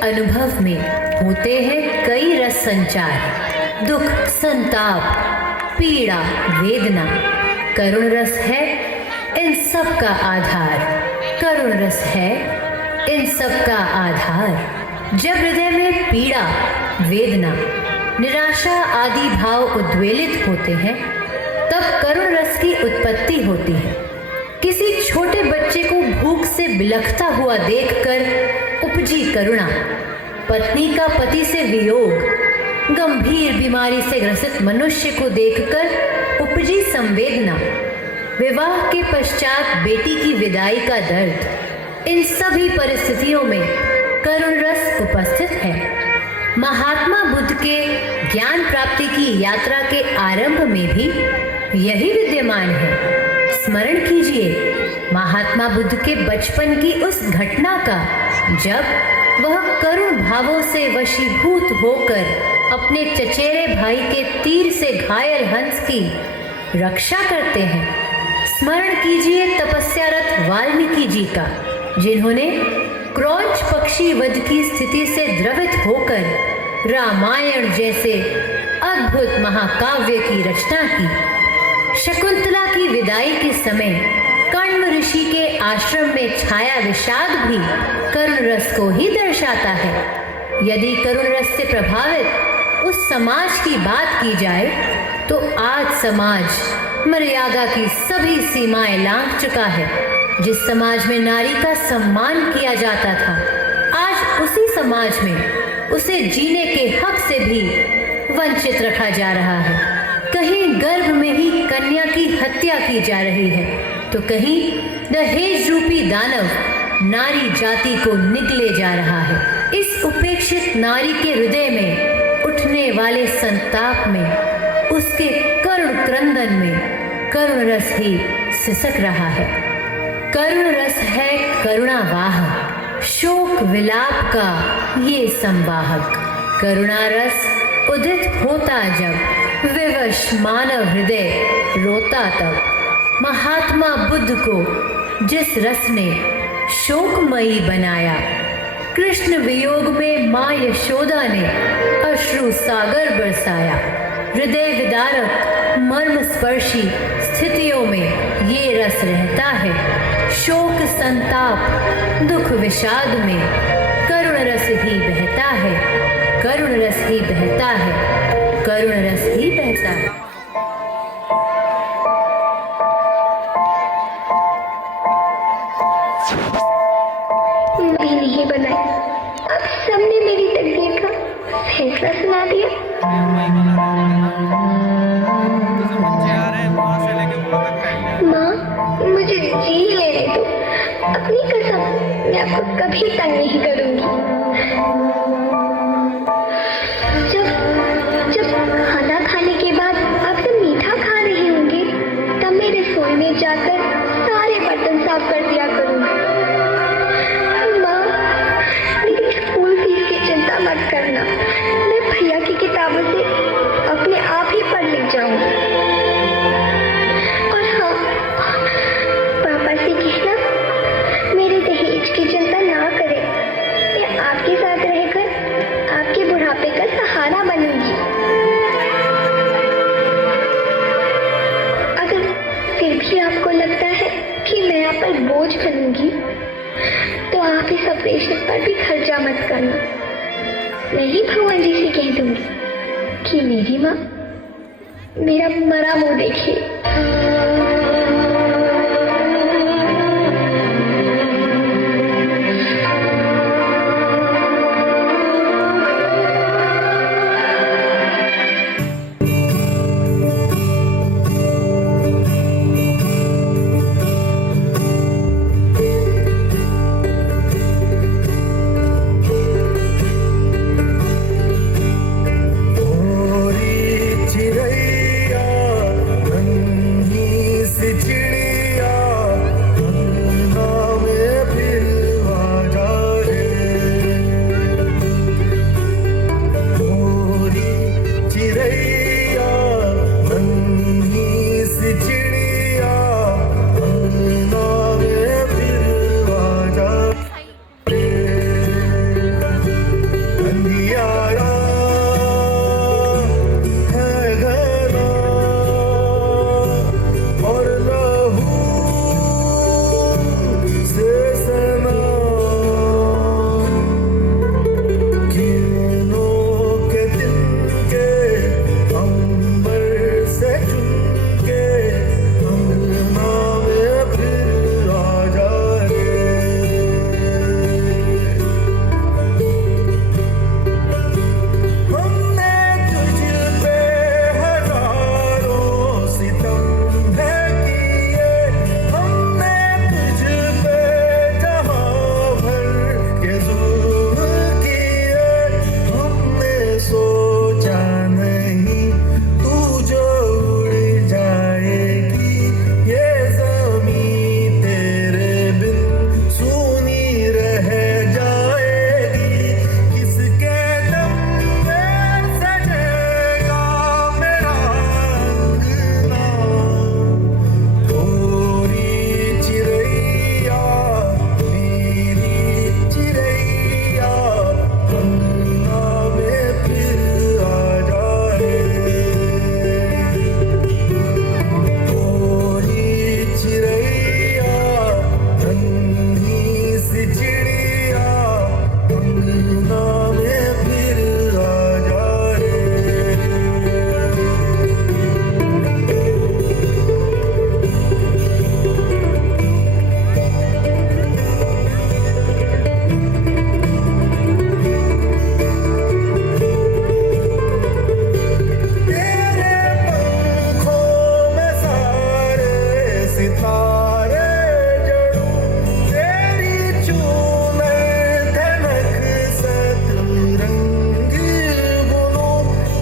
अनुभव में होते हैं कई रस संचार, दुख, संताप, पीड़ा, वेदना। करुण रस है इन सब का आधार, करुण रस है इन सब का आधार। जब हृदय में पीड़ा, वेदना, निराशा आदि भाव उद्वेलित होते हैं, तब करुण रस की उत्पत्ति होती है। किसी छोटे बच्चे को भूख से बिलखता हुआ देखकर उपजी करुणा, पत्नी का पति से वियोग, गंभीर बीमारी से ग्रसित मनुष्य को देखकर उपजी संवेदना, विवाह के पश्चात बेटी की विदाई का दर्द। इन सभी परिस्थितियों में करुण रस उपस्थित है। महात्मा बुद्ध के ज्ञान प्राप्ति की यात्रा के आरंभ में भी यही विद्यमान है। स्मरण कीजिए महात्मा बुद्ध के बचपन की उस घटना का, जब वह करुण भावों से वशीभूत होकर अपने चचेरे भाई के तीर से घायल हंस की रक्षा करते हैं। स्मरण कीजिए तपस्यारत वाल्मीकि जी का, जिन्होंने क्रौंच पक्षी वध की स्थिति से द्रवित होकर रामायण जैसे अद्भुत महाकाव्य की रचना की। शकुंतला की विदाई के समय कण्व ऋषि के आश्रम में छाया विषाद भी करुण रस को ही दर्शाता है। यदि करुण रस से प्रभावित उस समाज की बात की जाए, तो आज समाज मर्यादा की सभी सीमाएं लांघ चुका है। जिस समाज में नारी का सम्मान किया जाता था, आज उसी समाज में उसे जीने के हक से भी वंचित रखा जा रहा है। कहीं गर्भ में ही कन्या की हत्या की जा रही है, तो कहीं दहेज रूपी दानव नारी जाति को निगले जा रहा है। इस उपेक्षित नारी के हृदय में उठने वाले संताप में, उसके करुण क्रंदन में करुण रस ही सिसक रहा है। करुण रस है करुणावाह, शोक विलाप का ये संवाहक। करुणा रस उदित होता जब विवश मानव हृदय रोता तब। महात्मा बुद्ध को जिस रस ने शोकमयी बनाया, कृष्ण वियोग में माँ यशोदा ने अश्रु सागर बरसाया। हृदय विदारक मर्म स्पर्शी स्थितियों में ये रस रहता है। शोक संताप दुख विषाद में करुण रस ही बहता है, करुण रस ही बहता है, करुण रस ही बहता है। मैं नहीं बनाई, अब सबने मेरी तकदीर का फैसला सुना दिया। माँ, मुझे जी लेने दो। अपनी कसम, मैं आपको कभी तंग नहीं करूंगी। जब खाना खाने के बाद आप सब मीठा खा रहे होंगे, तब मैं रसोई में जाकर सारे बर्तन साफ कर दिया करूंगी। माँ, मेरी स्कूल फीस की चिंता मत करना, मैं भैया की किताबों से अपने आप ही पढ़ लिख जाऊंगी। और हाँ, पापा से कहना मेरे दहेज की चिंता ना करें। मैं आपके साथ रहकर आपके बुढ़ापे का सहारा बनूंगी। अगर फिर भी आपको लगता है कि मैं आप पर बोझ बनूंगी, तो आप इस ऑपरेशन पर भी खर्चा मत करना। मैं ही भगवान जी से कह दूंगी कि मेरी माँ मेरा मरा मुंह देखे। चिड़ैया नन्ही अंगना में फिर आ जाए। तेरे पंखों में सारे सितारे जड़ूं, तेरी चूनर धनक सतरंगी बुनूं,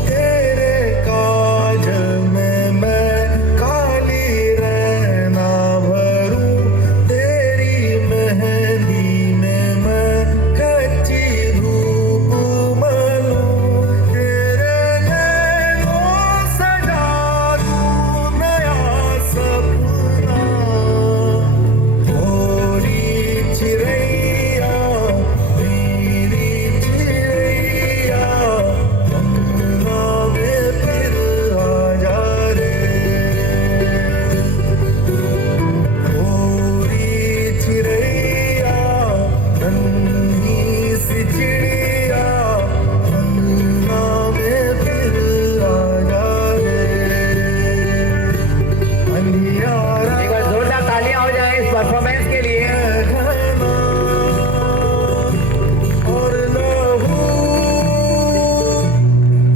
तेरे काजल में मैं काली रैना भरूं, तेरी मेहंदी में मैं कच्ची धूप मनूं, तेरे नैनों सजा दूं नया सपना। गोरी चिड़ैया मेरी चिड़ैया, अंगना में फिर आ जा रे। गोरी चिड़ैया नन्ही सी चिड़िया, अंगना में फिर आ जा रे। अंधियारा एक बार जोरदार तालियां हो जाए इस परफॉर्मेंस के लिए। घना और लहू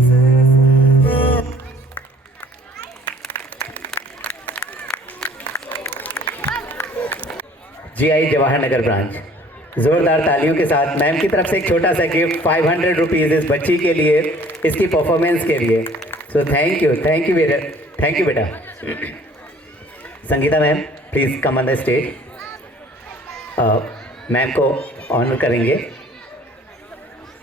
से सना। GI जवाहर नगर ब्रांच, जोरदार तालियों के साथ मैम की तरफ से एक छोटा सा गिफ्ट 500 रुपीज़ इस बच्ची के लिए, इसकी परफॉर्मेंस के लिए। सो थैंक यू बेटा। Sangeeta ma'am please come on the stage, ma'am को ऑनर करेंगे।